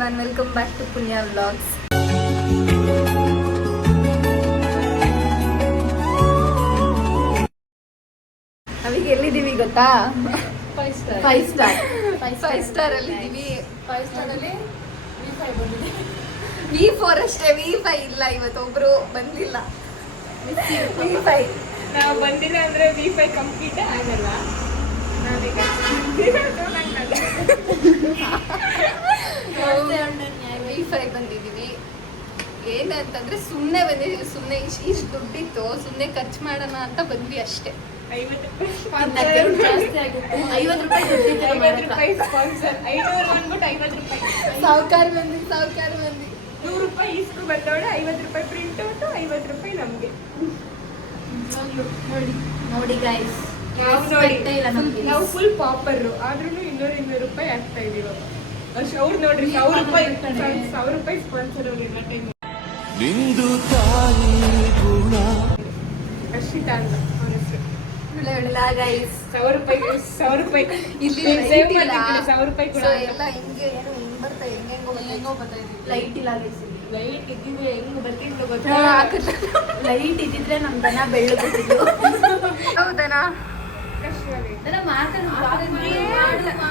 everyone, welcome back to Punya Vlogs. ಅವಿಗೆ ಎಲ್ಲಿದ್ದೀವಿ ಗೊತ್ತಾ? 5 star ಅಲ್ಲಿ ಇದ್ದೀವಿ. 5 ಸ್ಟಾರ್ ಅಲ್ಲಿ V4 ಅಷ್ಟೇ, V5 ಇಲ್ಲ. ಇವತ್ತು ಒಬ್ರು ಬಂದಿಲ್ಲ. V5 ನಾವು ಬಂದಿಲ್ಲ ಅಂದ್ರೆ V5 ಕಂಪ್ಲೀಟ್ ಆಗಲ್ಲ. V5 ಬಂದಿದ್ದೀವಿ. ಏನಂತಂದ್ರೆ ಸುಮ್ಮನೆ ಬಂದಿದ್ದೀವಿ, ಸುಮ್ಮನೆ ಇಷ್ಟು ದುಡ್ಡಿತ್ತು, ಸುಮ್ಮನೆ ಖರ್ಚು ಮಾಡೋಣ ಅಂತ ಬಂದ್ವಿ ಅಷ್ಟೇ. 50 ರೂಪಾಯಿ ಸ್ಪಾನ್ಸರ್. 500 ಬಂದ್ಬಿಟ್ಟು 50 ರೂಪಾಯಿ. ಸಾವುಕಾರ ಮಂದಿ 100 ರೂಪಾಯಿ ಇಸ್ಕು ಬಂದವಳೆ, 50 ರೂಪಾಯಿ ಪ್ರಿಂಟ್ ಔಟ್, 50 ರೂಪಾಯಿ ನಮ್ಗೆ. ನೋಡಿ ಗೈಸ್, ನಾವು ಫುಲ್ ಪಾಪರ್ ಆದ್ರೂ 200 ರೂಪಾಯಿ ಆಗ್ತಾ ಇದೀವಿ. ಅವ್ರು ನೋಡ್ರಿ 1000 ರೂಪಾಯಿ ಸ್ಪಾನ್ಸರ್ ಅವ್ರಿಗೆ ಟೈಮ್. ಅರ್ಷಿತಾ ಅಂತ ಅವ್ರ ಹೆಸರು. ಗೈಸ್ 1000 ರೂಪಾಯಿ ಇಲ್ಲಿ ಸೇವ್ ಮಾಡ್ತಿದ್ದೀನಿ. 1000 ರೂಪಾಯಿ ಕೂಡ ಎಲ್ಲ ಹಿಂಗೆ ಹೆಂಗೋ ಬರ್ತಾ ಲೈಟ್ ಇಲ್ಲ ಗೈಸ್. ಲೈಟ್ ಇದ್ದಿದ್ರೆ ಹೆಂಗ್ ಬರ್ತಿದ್ರು ಗೊತ್ತಾ? ಲೈಟ್ ಇದ್ದಿದ್ರೆ ನಮ್ ದನ ಬೆಳ್ಳು ಬರ್ತಿದ್ವು. ಹೌದನಾ?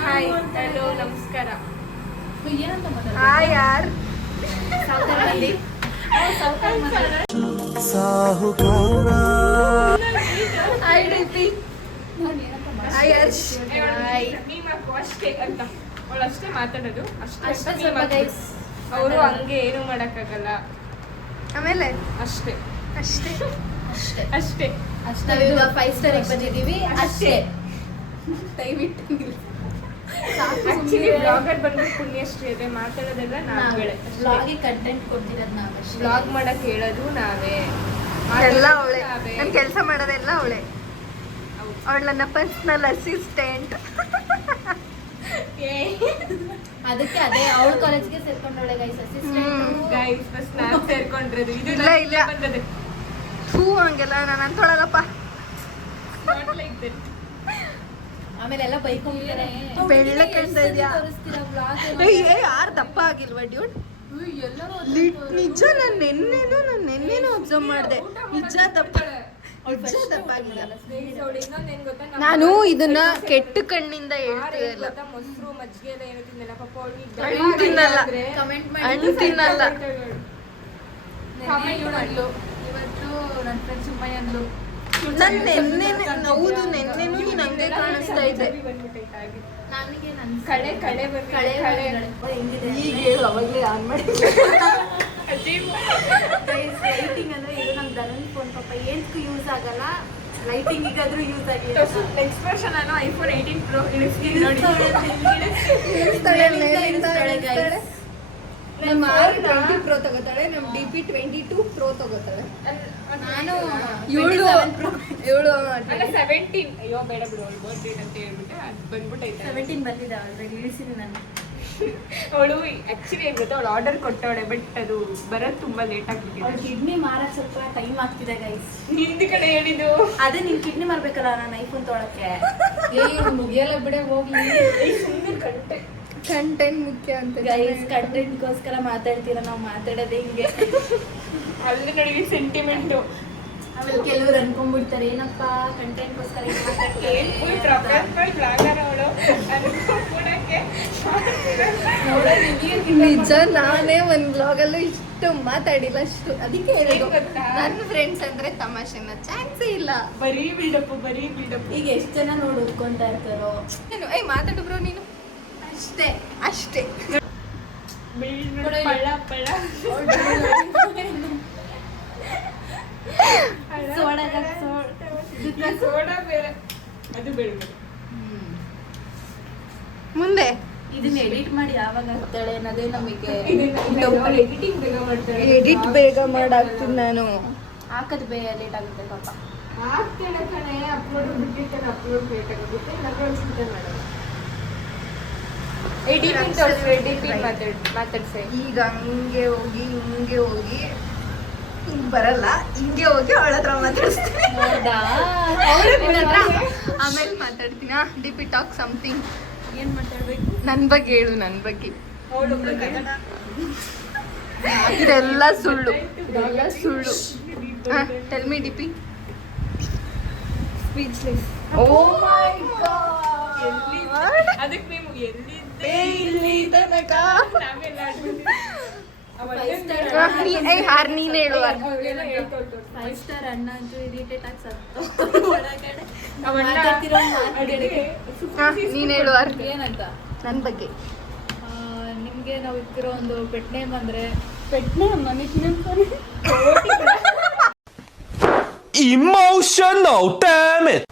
ಹಾಯ್, ಹಲೋ, ನಮಸ್ಕಾರ. ಹಾಯ್ ಯಾರ್ hi DP, hi Harsh, hi. ಮೀಮಾಕು ಅಷ್ಟೇ ಅಂತ ಅವಳು ಅಷ್ಟೇ ಮಾತಾಡೋದು. ಅಷ್ಟೇ ಅವರು ಹಂಗೆ ಏನು ಮಾಡಕ್ಕಾಗಲ್ಲ. ಆಮೇಲೆ ಅಷ್ಟೇ ಅಷ್ಟೇ ಅಷ್ಟೇ ಅಷ್ಟೇ. ನಾವೀಗ 5 ಸ್ಟಾರಿಗೆ ಬಂದಿದ್ದೀವಿ ಅಷ್ಟೇ. ದಯವಿಟ್ಟು ಆಕ್ಚುಲಿ ಬ್ಲಾಗರ್ ಬಂದ್ಬಿಟ್ಟು ಪುಣ್ಯಶ್ರೀ ಇದೆ, ಮಾತಾಡೋದೆಲ್ಲ ನಾವೇ. ಬ್ಲಾಗಿಗೆ ಕಂಟೆಂಟ್ ಕೊಡ್ತಿರೋದು ನಾವೇ. ಬ್ಲಾಗ್ ಮಾಡಕ್ ಹೇಳೋದು ನಾವೇ, ಎಲ್ಲ ಅವಳೆ. ನಾನು ಕೆಲಸ ಮಾಡೋದೆಲ್ಲ ಅವಳೆ. ಅವಳು ನನ್ನ ಪರ್ಸನಲ್ ಅಸಿಸ್ಟೆಂಟ್. ಅದಕ್ಕೆ ಅದೇ ಅವಳ ಕಾಲೇಜ್ಗೆ ಸೇರ್ಕೊಂಡವಳೆ ಗೈಸ್, ಅಸಿಸ್ಟೆಂಟ್. ಗೈಸ್ ಫಸ್ಟ್ ನಾನು ಸೇರ್ಕೊಂಡಿರೋದು ಇದು. ಇಲ್ಲ ಬಂದದೆ ಥೂ, ಹಂಗೆಲ್ಲ ನಾನು ಅಂತೊಳಲ್ಲಪ್ಪ. Not like that. ಆಮೇಲೆ ಎಲ್ಲ ಬೈಕೊಂಡ್ಬಿಡ್ತಾರೆ. ಬೆಳ್ಳ ಕಾಣ್ತಾ ಇದೆಯಾ? ಯಾರು ದಪ್ಪ ಆಗಿಲ್ವಾ ಡ್ಯೂಡ್? ನಿಜ, ನಾನು ನೆನ್ನೆನೂ ಅಬ್ಸರ್ವ್ ಮಾಡಿದೆ. ನಿಜ ದಪ್ಪ ಆಗಿಲ್ಲ. ನಾನು ಇದನ್ನ ಕೆಟ್ಟ ಕಣ್ಣಿಂದ ಹೇಳ್ತಿಲ್ಲ. ಮೊಸರು ಮಜ್ಜಿಗೆ ಎಲ್ಲ ಏನು ತಿನ್ನಲ್ಲ ಪಾಪ. ಹಣ್ಣು ತಿನ್ನಲ್ಲ. ಇವತ್ತು ನನ್ನ ಫ್ರೆಂಡ್ ಸುಮ್ಮಯ್ಯ ಅಂದ್ಲು, ನಾನು ಹೌದು ನೆನ್ನೆನೂ ನೀನು ಹಂಗೆ ಕಾಣಿಸ್ತಾ ಇದ್ದೆ. ಕಳೆ ಈಗ ಹೇಳು, ಅವಾಗಲೇ ಆನ್ ಮಾಡಿ. ಲೈಟಿಂಗ್ ಅಂದ್ರೆ ಇದು ನಮ್ ದನನ್ ಫೋನ್ ಪಾಪ ಏನಕ್ಕೂ ಯೂಸ್ ಆಗಲ್ಲ, ಲೈಟಿಂಗಿಗಾದ್ರೂ ಯೂಸ್ ಆಗಿಲ್ಲ. ನೆಕ್ಸ್ಟ್ ವರ್ಷ ನಾನು iPhone 18 Pro ಇಳಿಸ್ತೀನಿ ನೋಡಿ. ನಮ್ಮ ಆರ್ 20 Pro ತಗೋತಾಳೆ, ನಮ್ಮ DP 22 Pro ತಗೋತಾಳೆ. ನಾನು ಇವಳು ಅಲ್ಲ 17. ಅಯ್ಯೋ ಬೇಡ ಬಿಡು, ಅವಳು ಬರ್ತ್ಡೇ ಅಂತ ಹೇಳ್ಬಿಟ್ಟು ಅದು ಬಂದ್ಬಿಟ್ಟೈತೆ. 17 ಬಂದಿದೆ ಆಲ್ರೆಡಿ, ಇಳಿಸಿನಿ ನಾನು. ಅವಳು ಆಕ್ಚುಲಿ ಏನ್ ಗೊತ್ತಾ, ಅವಳು ಆರ್ಡರ್ ಕೊಟ್ಟವಳೆ, ಬಟ್ ಅದು ಬರೋದು ತುಂಬಾ ಲೇಟ್ ಆಗ್ಬಿಟ್ಟಿದೆ. ಅವ್ಳು ಕಿಡ್ನಿ ಮಾರಕ್ ಸ್ವಲ್ಪ ಟೈಮ್ ಆಗ್ತಿದೆ ಗೈಸ್. ಹಿಂದಿ ಕಡೆ ಹೇಳಿದ್ದು ಅದೇ ನಿನ್ ಕಿಡ್ನಿ ಮಾರ್ಬೇಕಲ್ಲ ನಾನು ಐಫೋನ್ ತೊಗೊಳಕ್ಕೆ. ಮುಗಿಯಲ್ಲ ಬಿಡೆ, ಹೋಗ್ಲಿ. ಸುಮ್ಮನೆ ಗಂಟೆ ಕಂಟೆಂಟ್ ಮುಖ್ಯ ಅಂತ ಗೈಸ್, ಕಂಟೆಂಟ್ಗೋಸ್ಕರ ಮಾತಾಡ್ತೀರ, ನಾವು ಮಾತಾಡೋದೇ ಹಿಂಗೆ. ಅಲ್ಲಿ ನೋಡಿ ಸೆಂಟಿಮೆಂಟು. ಆಮೇಲೆ ಕೆಲವ್ರು ಅನ್ಕೊಂಡ್ಬಿಡ್ತಾರೆ ಏನಪ್ಪ ಕಂಟೆಂಟ್ಗೋಸ್ಕರ ಬ್ಲಾಗರ್ ಅವಳು ಅನ್ಕೊಂಡ್ಬಿಡಕ್ಕೆ. ನಿಜ, ನಾನೇ ಒಂದ್ ಬ್ಲಾಗಲ್ಲೂ ಇಷ್ಟು ಮಾತಾಡಿಲ್ಲ ಅಷ್ಟು. ಅದಕ್ಕೆ ಹೇಳಿದ್ದು ನನ್ನ ಫ್ರೆಂಡ್ಸ್ ಅಂದ್ರೆ ತಮಾಷೆನ ಚಾನ್ಸೇ ಇಲ್ಲ. ಬರೀ ಬಿಲ್ಡಪ್. ಈಗ ಎಷ್ಟು ಜನ ನೋಡಿ ಉಳ್ಕೊಂತಾ ಇರ್ತಾರೋ. ಮಾತಾಡು ಬ್ರೋ ನೀನು. ಅಷ್ಟೇ ಪಳ ಸೋಡಾ ಬೇರೆ, ಅದು ಬೇಡ. ಮುಂದೆ ಇದನ್ನ ಎಡಿಟ್ ಮಾಡಿ ಯಾವಾಗ ಹಾಕ್ತಾಳೆ ಅನ್ನೋದೇ ನಮಗೆ. ಎಡಿಟಿಂಗ್ ಬೇಗ ಮಾಡ್ತಾಳೆ. ಎಡಿಟ್ ಬೇಗ ಮಾಡಾಕ್ತೀನಿ ನಾನು. ಹಾಕದ್ ಲೇಟ್ ಆಗುತ್ತೆ ಪಾಪ. ಆಗ್ತೇನೆ ಕಣೆ, ಅಪ್ಲೋಡ್ ಬಿಟ್ಟಿರ್ತಾನೆ, ಅಪ್ಲೋಡ್ ಲೇಟ್ ಆಗುತ್ತೆ. ಎಡಿಟಿಂಗ್ ಮಾತಾಡ್ಸೆ. ಈಗ ಹಂಗೆ ಹೋಗಿ ಹಿಂಗ್ ಬರಲ್ಲ, ಹಿಂಗೆ ಹೋಗಿ ಅವಳ ಹತ್ರ ಮಾತಾಡಿಸ್ತೀನಿ. ಆಮೇಲೆ ಮಾತಾಡ್ತೀನ. DP talk something. ಏನ್ ಮಾತಾಡ್ಬೇಕು? ನನ್ನ ಬಗ್ಗೆ ಹೇಳು. ನನ್ನ ಬಗ್ಗೆ ಇದೆಲ್ಲ ಸುಳ್ಳು, ಇದೆಲ್ಲ ಸುಳ್ಳು. Tell me DP. ಸ್ಪೀಚ್ಲೆಸ್. ಓ ಅದಕ್ಕೆ ನೀವು ಎಲ್ಲಿದ್ದೆ ಇಲ್ಲಿ ತನಕ ನಾವೆಲ್ಲ ನೀನ್ ಹೇಳುವ. 5 ಸ್ಟಾರ್ ಅಣ್ಣ ಅಂತೂ ಇರಿಟೇಟ್ ಆಗಿ ಸತ್ತು. ನೀನ್ ಹೇಳುವ ಏನಂತ ನನ್ ಬಗ್ಗೆ. ನಿಮ್ಗೆ ನಾವು ಇಟ್ಟಿರೋ ಒಂದು ಪೆಟ್ ನೇಮ್ ಅಂದ್ರೆ Emotional, damn it!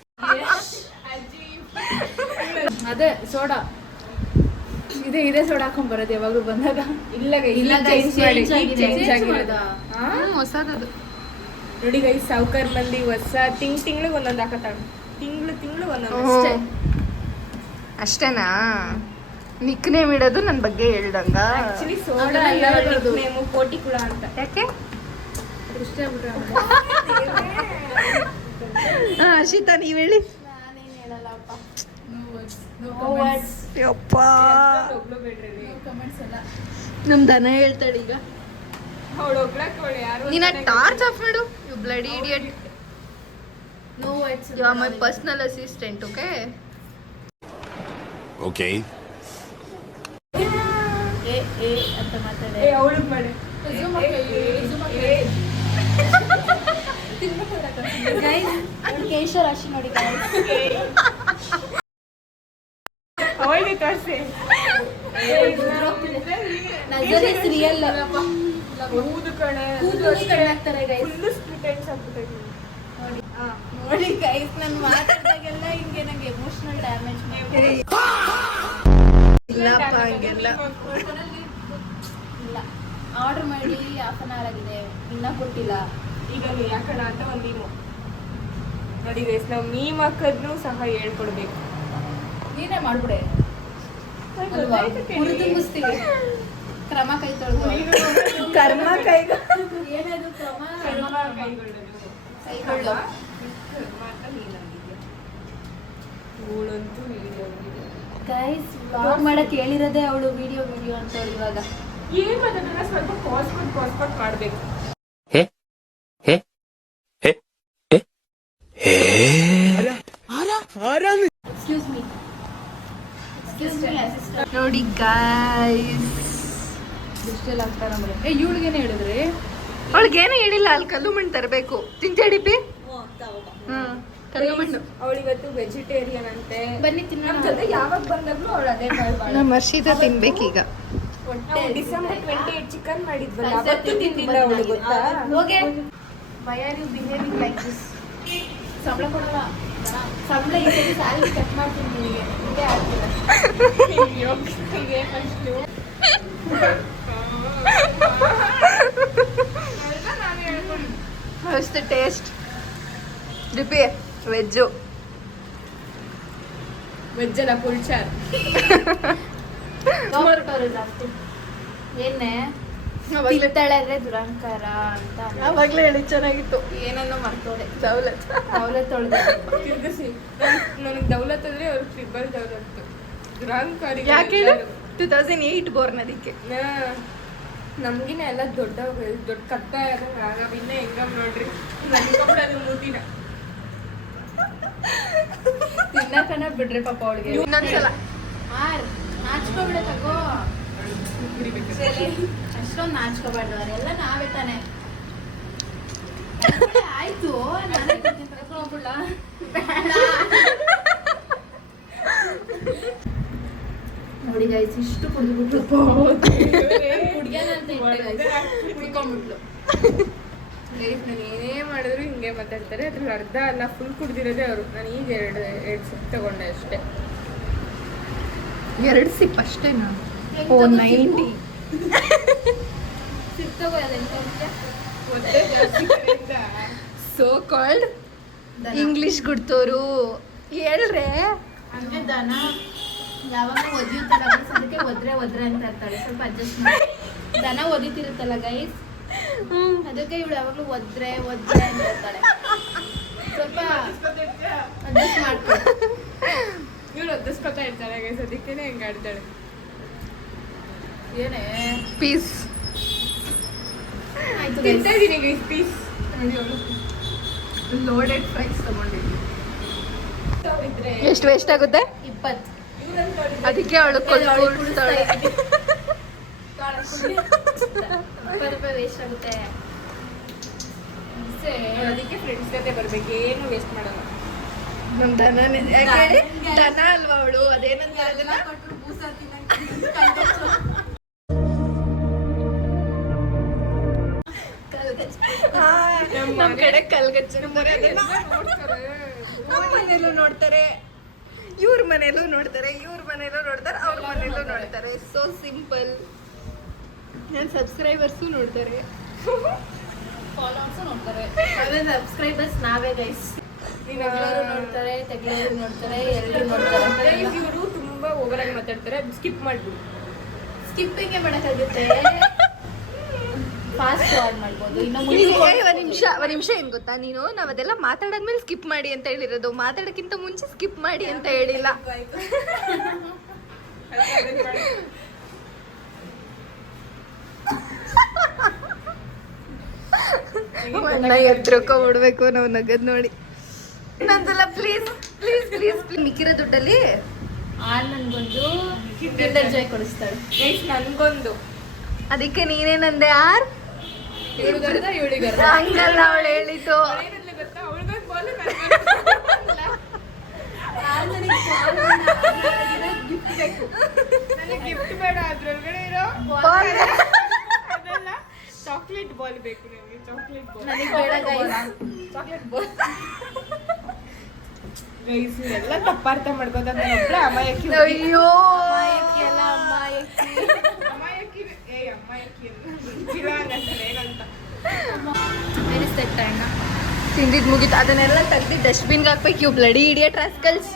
ಅದೇ ಸೋಡಾ. ಇದೇ ಸೋಡಾ ಹಾಕೊಂಡ್ ಬರೋದು ಯಾವಾಗ್ಲೂ ಬಂದಾಗ. ಇಲ್ಲ ಹೊಸದದು ನೋಡಿ ಗೈ, ಸಾವುಕಾರ ಮಂದಿ ಹೊಸ ತಿಂಗ್ಳಿಗೆ ಒಂದೊಂದು ಹಾಕತ್ತಾಳ. ತಿಂಗಳು ಒಂದೊಂದು. ಅಷ್ಟೇ. ಅಷ್ಟೇನಾ? ನಿಕ್ ನೇಮ್ ಇಡೋದು ನನ್ನ ಬಗ್ಗೆ ಹೇಳ್ದಂಗ. ಆಕ್ಚುಲಿ ಸೋಡಾ ನೇಮು ಕೋಟಿ ಕುಳ ಅಂತ. ಯಾಕೆ? ಇಷ್ಟ ಆಗ್ಬಿಟ್ರೆ ಹರ್ಷಿತಾ ನೀವ್ ಹೇಳಿ. ನಾನೇನ್ ಹೇಳಲ್ಲಪ್ಪ. ಯಪ್ಪ ಒಬ್ಳು ಬೇಡ್ರಿ ಕಮೆಂಟ್ಸ್ ಎಲ್ಲ ನಮ್ ದನ ಹೇಳ್ತಾಳೆ ಈಗ. ಅವಳು ಒಬ್ಳಕ್ಕೆ ಅವಳು ಯಾರು ನೀನ ಟಾರ್ಚ್ ಆಫ್ ಮಾಡು. You bloody idiot. No words. You are my personal assistant. Okay Okay. ಏ ಅಂತ ಮಾತಾಡೆ. ಅವಳಿಗೆ ಮಾಡಿ ಕೇಶ ರಾಶಿ ನೋಡಿ ಅವಳಿಗೆ ತೋರಿಸಿ. ನಜರ್ ರಿಯಲ್. ಹೌದು ಕಣೆ, ಫುಲ್ ಸ್ಪ್ಲಿಟೆನ್ಸ್ ಆಗ್ಬಿಟ್ಟೈತಿ ನೋಡಿ. ನೋಡಿ ಗೈಸ್, ನಾನು ಮಾತಾಡಿದಾಗೆಲ್ಲ ಹಿಂಗೆ ನಂಗೆ ಎಮೋಷನಲ್ ಡ್ಯಾಮೇಜ್ ಇಲ್ಲಪ್ಪ ಹಂಗೆಲ್ಲ. ಇಲ್ಲ. ಆರ್ಡರ್ ಮಾಡಿ ಹಾಫ್ ಅನ್ ಅವರ್ ಆಗಿದೆ, ಇನ್ನೂ ಕೊಟ್ಟಿಲ್ಲ. ಈಗ ಯಾಕಣ ಅಂತ ಒಂದು ಮೀಮು ನೋಡಿ ಗೈಸ್, ನಾವು ಮೀಮ್ ಹಾಕೋದ್ನು ಸಹ ಹೇಳ್ಕೊಡ್ಬೇಕು. ನೀನೇ ಮಾಡ್ಬಿಡೆ ಅಲ್ವಾ? ಹುರಿದುಂಬಿಸ್ತೀವಿ. ಕ್ರಮ ಕೈ ತೊಳೆದು. ಕರ್ಮ ಕೈಗ ಏನದು ಕ್ರಮ? ಕೈಗೊಳ್ಳು. ಗೈಸ್, ವ್ಲಾಗ್ ಮಾಡಕ್ ಹೇಳಿರೋದೇ ಅವಳು ವಿಡಿಯೋ ಅಂತ ಇವಾಗ. ಏನ್ ಅದನ್ನ ಸ್ವಲ್ಪ ಪಾಸ್ ಕೊಟ್ಟು ಮಾಡ್ಬೇಕು. Excuse me assistant. ನೋಡಿ ಗಾಯ್ಸ್, ಇಷ್ಟೆಲ್ಲ ಆಗ್ತಾರ ಇವಳಿಗೇನೆ ಹೇಳಿದ್ರಿ. ಅವಳಿಗೇನು ಹೇಳಿಲ್ಲ. ಅಲ್ಲಿ ಕಲ್ಲು ಮಣ್ಣು ತರಬೇಕು. ತಿಂತೀಯ ಡಿಪಿ? ಕಲ್ಲು ಮಣ್ಣು. ಅವಳಿವತ್ತು ವೆಜಿಟೇರಿಯನ್ ಅಂತೆ. ಬನ್ನಿ ತಿನ್ನೋಣ. ನಮ್ ಜೊತೆ ಯಾವಾಗ ಬಂದಾಗ್ಲೂ ಅವಳು ಅದೇ ಮಾಡ್ಬಾಳ. ನಮ್ಮ ಹರ್ಷಿತಾ ತಿನ್ಬೇಕೀಗ. ಡಿಸೆಂಬರ್ 28 ಚಿಕನ್ ಮಾಡಿದ್ವಲ್ಲ, ಅವತ್ತು ತಿಂದಿಲ್ಲ ಅವಳು, ಗೊತ್ತಾ? ಹೋಗೆ. Why are you behaving like this? ಸಂಬಳ ಕೊಡಲ್ಲ. ಸಂಬಳ ಈ ಸ್ಯಾಲರಿ ಕಟ್ ಮಾಡ್ತೀನಿ ನಿನಗೆ. ಹಿಂಗೆ ಆಗ್ತಿಲ್ಲ. ಹೀಗೆ ಫಸ್ಟ್ ಮಸ್ತ್ ಟೇಸ್ಟ್. DP veg. ವೆಜ್ ಅಲ್ಲ, ಫುಲ್ ಚಾರ್. ನೋಡ್ಬಿಟ್ಟವ್ರೆ ಜಾಸ್ತಿ. ಏನೇ ತಿಂತಾಳೆ ಅಂದ್ರೆ ದುರಂಕಾರ ಅಂತ. ಅವಾಗಲೇ ಹೇಳಿ ಚೆನ್ನಾಗಿತ್ತು. ಏನನ್ನೋ ಮರ್ತೋದೆ. ದೌಲತ್. ದೌಲತ್ ತೊಳ್ದೆ. ತಿರ್ಗಿಸಿ. ನನಗೆ ದೌಲತ್ ಅಂದ್ರೆ ಅವ್ರಿಗೆ ಟ್ರಿಬಲ್ ದೌಲತ್ತು. ದುರಾಂಕಾರಿ. ಯಾಕೆ ಹೇಳು? 2008 ಬೋರ್ನ್ ಅದಕ್ಕೆ. ನಮ್ಗಿನ ಎಲ್ಲ ದೊಡ್ಡ ಕತ್ತ ನಾವ್ ಇನ್ನ ಹೆಂಗಮ್ ನೋಡ್ರಿ. ನನ್ಕೊಂಬಿಡೋದು ಮೂತಿನ. ತಿನ್ನಕನ ಬಿಡ್ರಿ ಪಾಪ ಅವಳಿಗೆ. ಇನ್ನೊಂದ್ಸಲ ನಾಚ್ಕೊಬಿಡ ತಗೋ. ಅಷ್ಟೊಂದು ನಾಚ್ಕೋಬಾರ್ದು. ಅವರೆಲ್ಲ ನಾವೇ ತಾನೆ. ಆಯ್ತು, ನಾನೇ ಕರ್ಕೊಂಡ್ಬಿಡ್ಲ? ಬೇಡ. ನೋಡಿ ಗೈಸ್, ಇಷ್ಟು ಕುಡಿದ್ಬಿಟ್ಲು. ಕುಡಿಯೋಣಂತ ಕುಡ್ಕೊಂಡ್ಬಿಟ್ಲು. ಲೈಫ್ ನಾನು ಏನೇ ಮಾಡಿದ್ರು ಹಿಂಗೆ ಮಾತಾಡ್ತಾರೆ. ಅದ್ರಲ್ಲಿ ಅರ್ಧ ಅಲ್ಲ, ಫುಲ್ ಕುಡ್ದಿರೋದೇ ಅವರು. ನಾನು ಈಗ ಎರಡು ಸಿಪ್ ತಗೊಂಡೆ ಅಷ್ಟೇ. 2 ಸಿಪ್ ಅಷ್ಟೇನಾ? ಓ 90. ಸಿಗ್ತಗೋ ಅದೆಂತ ಒದ್ದೆ ಜಾಸ್ತಿ ಕಡೆಯಿಂದ. ಸೋ ಕಾಲ್ಡ್ ಇಂಗ್ಲಿಷ್ ಗುಡ್ತೋರು ಹೇಳ್ರೆ. ಅಂದ್ರೆ ದನ ಯಾವಾಗ ಒದಿಯುತ್ತಲ್ಲ ಗೈಸ್, ಅದಕ್ಕೆ ಒದ್ರೆ ಅಂತ ಇರ್ತಾಳೆ. ಸ್ವಲ್ಪ ಅಡ್ಜಸ್ಟ್ ಮಾಡಿ. ದನ ಒದಿತಿರುತ್ತಲ್ಲ ಗೈಸ್, ಅದಕ್ಕೆ ಇವಳು ಯಾವಾಗಲೂ ಒದ್ರೆ ಅಂತ ಇರ್ತಾಳೆ. ಸ್ವಲ್ಪ ಅಡ್ಜಸ್ಟ್ ಮಾಡ್ಕೊಳ್ಳಿ. ಇವಳು ಒದಿಸ್ಕೊತಾ ಇರ್ತಾಳೆ ಗೈಸ್, ಅದಕ್ಕೇನೆ ಹೆಂಗೆ ಆಡ್ತಾಳೆ. ಏನೇ ಪೀಸ್. ಆಯ್ತು ತಿಂತಾ ಇದೀನಿ ಗೈಸ್ ಪೀಸ್. ಲೋಡೆಡ್ ಫ್ರೈಸ್ ತಗೊಂಡಿದ್ವಿ. ಇದ್ರೆ ಎಷ್ಟು ವೇಸ್ಟ್ ಆಗುತ್ತೆ? 20. ಅದಕ್ಕೆ ಅವಳು ಕೊಡ್ತಾಳೆ. 20 ರೂಪಾಯಿ ವೇಸ್ಟ್ ಆಗುತ್ತೆ. ಅದಕ್ಕೆ ಫ್ರೆಂಡ್ಸ್ ಜೊತೆ ಬರ್ಬೇಕು, ಏನು ವೇಸ್ಟ್ ಮಾಡಲ್ಲ. ನಮ್ ದನನೇ ಯಾಕೆ ಹೇಳಿ? ದನ ಅಲ್ವಾ ಅವಳು, ಅದೇನಂತ ಅದನ್ನ ನಮ್ ಕಡೆ ಕಲ್ಗಚ್ಚ ನಮ್ಮ ಮನೇಲೂ ನೋಡ್ತಾರೆ, ಇವ್ರ ಮನೇಲೂ ನೋಡ್ತಾರೆ, ಇವ್ರ ಮನೇಲೂ ನೋಡ್ತಾರೆ, ಅವ್ರ ಮನೇಲೂ ನೋಡ್ತಾರೆ. So simple. ನನ್ನ ಸಬ್ಸ್ಕ್ರೈಬರ್ಸು ನೋಡ್ತಾರೆ, ಫಾಲೋವರ್ಸ್ ನೋಡ್ತಾರೆ. ಅದೇ ಸಬ್ಸ್ಕ್ರೈಬರ್ಸ್ ನಾವೇ ಗೈಸ್. ನೀವೆಲ್ಲರೂ ನೋಡ್ತಾರೆ, ತೆಗ್ಲೋರು ನೋಡ್ತಾರೆ, ಎಲ್ಲರೂ ನೋಡ್ತಾರೆ. ಇವರು ತುಂಬಾ ಓವರಾಗಿ ಮಾತಾಡ್ತಾರೆ, ಸ್ಕಿಪ್ ಮಾಡ್ಬಿಡು. ಸ್ಕಿಪ್ಪಿಂಗ್ ಮಾಡಕ್ಕಾಗುತ್ತೆ. ಫಾಸ್ಟ್ ಫಾರ್ವರ್ಡ್ ಮಾಡ್ಬೋದು. ಇನ್ನು ಒಂದ್ ನಿಮಿಷ ಏನ್ ಗೊತ್ತಾ, ನೀನು ನಾವ್ ಅದೆಲ್ಲ ಮಾತಾಡಾದ್ಮೇಲೆ ಸ್ಕಿಪ್ ಮಾಡಿ ಅಂತ ಹೇಳಿರೋದು, ಮಾತಾಡಕ್ಕಿಂತ ಮುಂಚೆ ಸ್ಕಿಪ್ ಮಾಡಿ ಅಂತ ಹೇಳಿಲ್ಲ. ಎದ್ರಕೊಂಡ್ಬಿಡ್ಬೇಕು ನಾವು ನಗದ್ ನೋಡಿ. ನಂದಲ್ಲ ಪ್ಲೀಸ್ ಪ್ಲೀಸ್ ಪ್ಲೀಸ್ ಪ್ಲೀಸ್. ಮಿಕ್ಕಿರೋ ದುಡ್ಡಲ್ಲಿ ನನ್ಗೊಂದು ಕಿಂಡರ್ ಜಾಯ್ ಕೊಡಿಸ್ತಾಳೆ. ಗೈಸ್ ನನ್ಗೊಂದು. ಅದಕ್ಕೆ ನೀನೇನಂದೆ ಯಾರ್ ಇವಳಿಗರ್ಧ ಇವಳಿಗರ್ಧ. ಹಂಗಲ್ಲ ಅವಳು ಹೇಳಿದ್ದು. ಗೊತ್ತಾ ಅವಳಿಗೊಂದು ಬಾಲ್ ನನಗೆ ಗಿಫ್ಟ್ ಬೇಡ, ಅದ್ರೊಳಗಡೆ ಇರೋ ಅದೆಲ್ಲ ಚಾಕ್ಲೇಟ್ ಬಾಲ್ ಬೇಕು ನನಗೆ. ಚಾಕ್ಲೇಟ್ ಬಾಲ್ ನನಗೆ ಬೇಡ ಗೈಸ್. Chocolate ball. ಗೈಸ್ ಎಲ್ಲ ತಪ್ಪಾರ್ಥ ಮಾಡ್ಕೋತಾರೆ. ನಾನೊಬ್ಳೆ ಅಮಾಯಕಿ. ಅಯ್ಯೋ ಅಮಾಯಕಿ ಅಲ್ಲ, ಅಮಾಯಕಿ. ಅಮಾಯಕಿ ಅಮಾಯಕಿ ಏನಂತ ಬೆರೆಸ್ತಾ ಅಣ್ಣ. ತಿಂದಿದ್ ಮುಗಿತು, ಅದನ್ನೆಲ್ಲ ತೆಗ್ದು ಡಸ್ಟ್ಬಿನ್ಗೆ ಹಾಕ್ಬೇಕು. You bloody idiot rascals.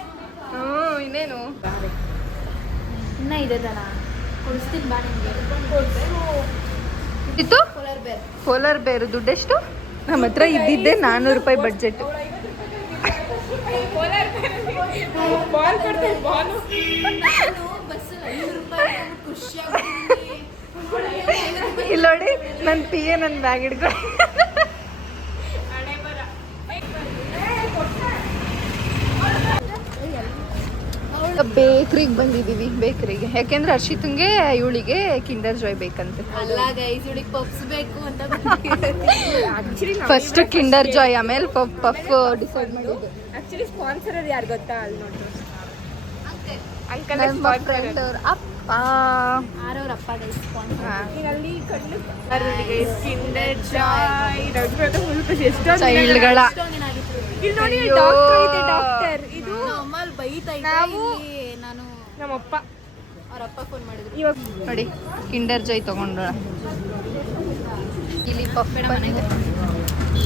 ಇನ್ನೇನು ಇನ್ನ ಇದೆ ದನ ಕೊಡಿಸ್ತೀನಿ ಬಾ ನಿಮಗೆ. ಇತ್ತು ಪೋಲಾರ್ ಬೇರ್. ಪೋಲಾರ್ ಬೇರು ದುಡ್ಡೆಷ್ಟು? ನಮ್ಮ ಹತ್ರ ಇದ್ದಿದ್ದೆ 400 ರೂಪಾಯಿ ಬಡ್ಜೆಟ್. ಬಾಲ್ ಕೊಡ್ತಾರೆ. ಬಾಲ್ ಬಸ್ಸಲ್ಲಿ 5 ರೂಪಾಯಿ ಖುಷಿಯಾಗಿ ಇಲ್ಲಿ ನೋಡಿ, ನನ್ನ ಪಿಯೆ ನನ್ನ ಬ್ಯಾಗ್ ಹಿಡ್ಕೊಂಡು ಬೇಕ್ರಿಗೆ ಬಂದಿದ್ದೀವಿ. ಬೇಕ್ರಿಗೆ ಯಾಕೆಂದ್ರೆ ಹರ್ಷಿತಂಗೆ ಇವಳಿಗೆ ಕಿಂಡರ್ ಜಾಯ್ ಬೇಕಂತೆ. ಅಲ್ಲ ಗೈಸ್, ಹುಡುಗಿ ಪಪ್ಸ್ ಬೇಕು ಅಂತ ಫಸ್ಟ್ ಕಿಂಡರ್ ಜಾಯ್, ಆಮೇಲೆ ಪಫ್ ಡಿಸೈಡ್ ಮಾಡಿದ್ದು. ಆಕ್ಚುಲಿ ಸ್ಪಾನ್ಸರ್ ಯಾರು ಗೊತ್ತಾ? ಅಲ್ಲಿ ನೋಡ್ರಿ, ಅಂಕಲ್ ನಮ್ಮ ಸ್ಪಾನ್ಸರ್. ಫ್ರೆಂಡ್ ಅವ್ರ ಅಪ್ಪ. ಆರವ್ರ ಅಪ್ಪ ಗೈಸ್ ಸ್ಪಾನ್ಸರ್. ಅಲ್ಲಿ ಕಣ್ಣು ಕಿಂಡರ್ ಜಾಯ್ ಎಷ್ಟೊಂದು ಚೈಲ್ಡ್ಗಳ ಇಲ್ಲಿ ನೋಡಿ, ಅಯ್ಯೋ. ಡಾಕ್ಟರ್ ಇದೆ, ಡಾಕ್ಟರ್. ಇದು ನಮ್ಮಲ್ಲಿ ಬೈತಾ ನಾವು ನಾನು ನಮ್ಮಪ್ಪ ಅವ್ರ ಅಪ್ಪ ಫೋನ್ ಮಾಡಿದ್ರು. ಇವಾಗ ನೋಡಿ ಕಿಂಡರ್ ಜಾಯ್ ತಗೊಂಡ್ರ. ಇಲ್ಲಿ ಪಫ್ ಮನೆಗೆ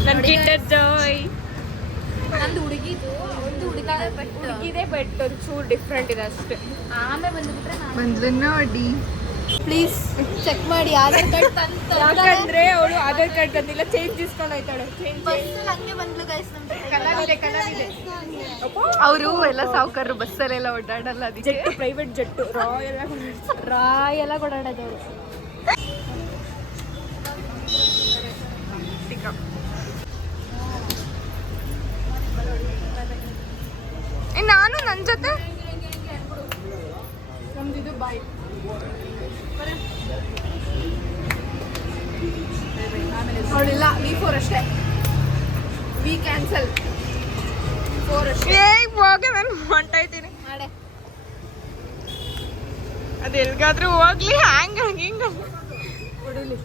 ನನ್ನ ಕಿಂಡರ್ ಜಾಯ್ ನಂದು ಹುಡುಗಿದು, ಒಂದು ಹುಡುಗಿದೆ, ಬಟ್ ಒಂಚೂರು ಡಿಫ್ರೆಂಟ್ ಇದೆ ಅಷ್ಟೇ. ಆಮೇಲೆ ಬಂದುಬಿಟ್ರೆ ನಾನು ಬಂದ್ಲು ನೋಡಿ. ಪ್ಲೀಸ್ ಚೆಕ್ ಮಾಡಿ ಆಧಾರ್ ಕಾರ್ಡ್ ತಂತ. ಯಾಕಂದ್ರೆ ಅವಳು ಆಧಾರ್ ಕಾರ್ಡ್ ತಂದಿಲ್ಲ, ಚೇಂಜ್ ಇಸ್ಕೊಂಡು ಹೋಯ್ತಾಳೆ. ಬಸ್ಸಲ್ಲಿ ಹಂಗೆ ಬಂದ್ಲು ಗೈಸ್. ನಮ್ಮ ಕಲರ್ ಇದೆ, ಕಲರ್ ಇದೆ. ಅವರು ಎಲ್ಲ ಸಾವುಕಾರರು ಬಸ್ಸಲ್ಲೆಲ್ಲ ಓಡಾಡಲ್ಲ, ಅದಕ್ಕೆ ಜೆಟ್ಟು, ಪ್ರೈವೇಟ್ ಜೆಟ್ಟು, ರಾಯಲ್ ಎಲ್ಲ ಕೊಡಾಡೋದವ್ರು. ನಾನು ನನ್ನ ಜೊತೆ ನಮ್ದು ಇದು ಬಾಯ್. ಅವಳಿಲ್ಲ. V4 ಅಷ್ಟೇ, ವಿ ಕ್ಯಾನ್ಸಲ್. 4 ಅಷ್ಟೇ. ಹೋಗಿ ನಾನು ಹೊಂಟ ಇದ್ದೀನಿ. ಮಾಡೆ ಅದು ಎಲ್ಗಾದ್ರೂ ಹೋಗ್ಲಿ, ಹ್ಯಾಂಗ ಹಿಂಗ ಕೊಡಲಿ.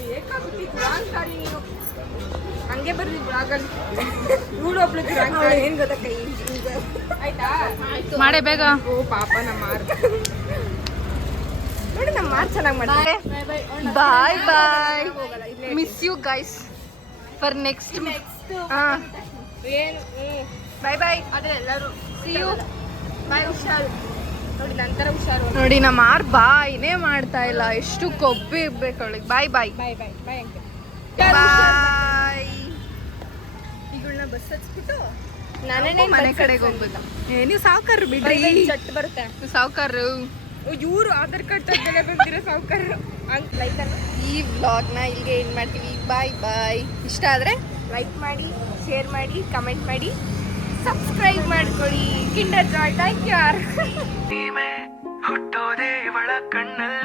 ಬೇಕಾಗ್ತಿತ್ತು ರಾಂಗ್ ಸಾರಿ. ನೀನು ಹಂಗೆ ಬರ್ಲಿ ಬ್ಲಾಗಲ್ಲಿ. ಇವಳು ಒಬ್ಳು ರಾಂಗ್ ಸಾರಿ. ಏನು ಗೊತ್ತಾ ಕೈ ಆಯ್ತಾ? ಮಾಡೇ ಬೇಗ. ಓ ಪಾಪ ನಮ್ಮ ಮಾರ್ ನೋಡಿ, ನಮ್ಮ ಮಾರ್ ಚೆನ್ನಾಗಿ ಮಾಡ್ತಾರೆ. Bye bye. Miss you guys for next. ಏನು ಬಾಯ್ ಬಾಯ್. ಅದೇ ಎಲ್ಲರೂ ಸಿ ಯು. ಬಾಯ್. ಹುಷಾರು ನೋಡಿ, ನಂತರ ಹುಷಾರು. ನೋಡಿ ನಮ್ಮ ಆರ್ ಬಾಯ್ನೇ ಮಾಡ್ತಾ ಇಲ್ಲ, ಎಷ್ಟು ಕೊಬ್ಬಿ ಇರ್ಬೇಕು ಅವಳಿಗೆ. ಬಾಯ್ ಬಾಯ್ ಬಾಯ್ ಬಾಯ್ ಬಾಯ್ ಅಂಕಲ್. ಬಾಯ್. ಈಗಳನ್ನ ಬಸ್ ಹಚ್ಬಿಟ್ಟು ನಾನೇ ಮನೆ ಕಡೆಗೆ ಹೋಗ್ಬೋದಾ ನೀವು ಸಾವುಕಾರರು ಬಿಡ್ರಿ ಚಟ್ ಬರುತ್ತೆ ಸಾವುಕಾರರು ಇವ್ರು ಆಧಾರ್ ಕಾರ್ಡ್ ತಗೊಂಡೇ ಬಂದಿರೋ ಸಾವುಕಾರರು ಹಂಗ್ ಲೈಕ್ ಈ ವ್ಲಾಗ್ನ ಇಲ್ಲಿಗೆ ಏನು ಮಾಡ್ತೀವಿ ಬಾಯ್ ಬಾಯ್ ಇಷ್ಟ ಆದರೆ ಲೈಕ್ ಮಾಡಿ ಶೇರ್ ಮಾಡಿ ಕಮೆಂಟ್ ಮಾಡಿ ಸಬ್ಸ್ಕ್ರೈಬ್ ಮಾಡ್ಕೊಳ್ಳಿ ಕಿಂಡರ್ ಜಾಯ್ ಥ್ಯಾಂಕ್ ಯಾರ್ ಹುಟ್ಟೋದೇ ಇವಳ ಕಣ್ಣಲ್ಲಿ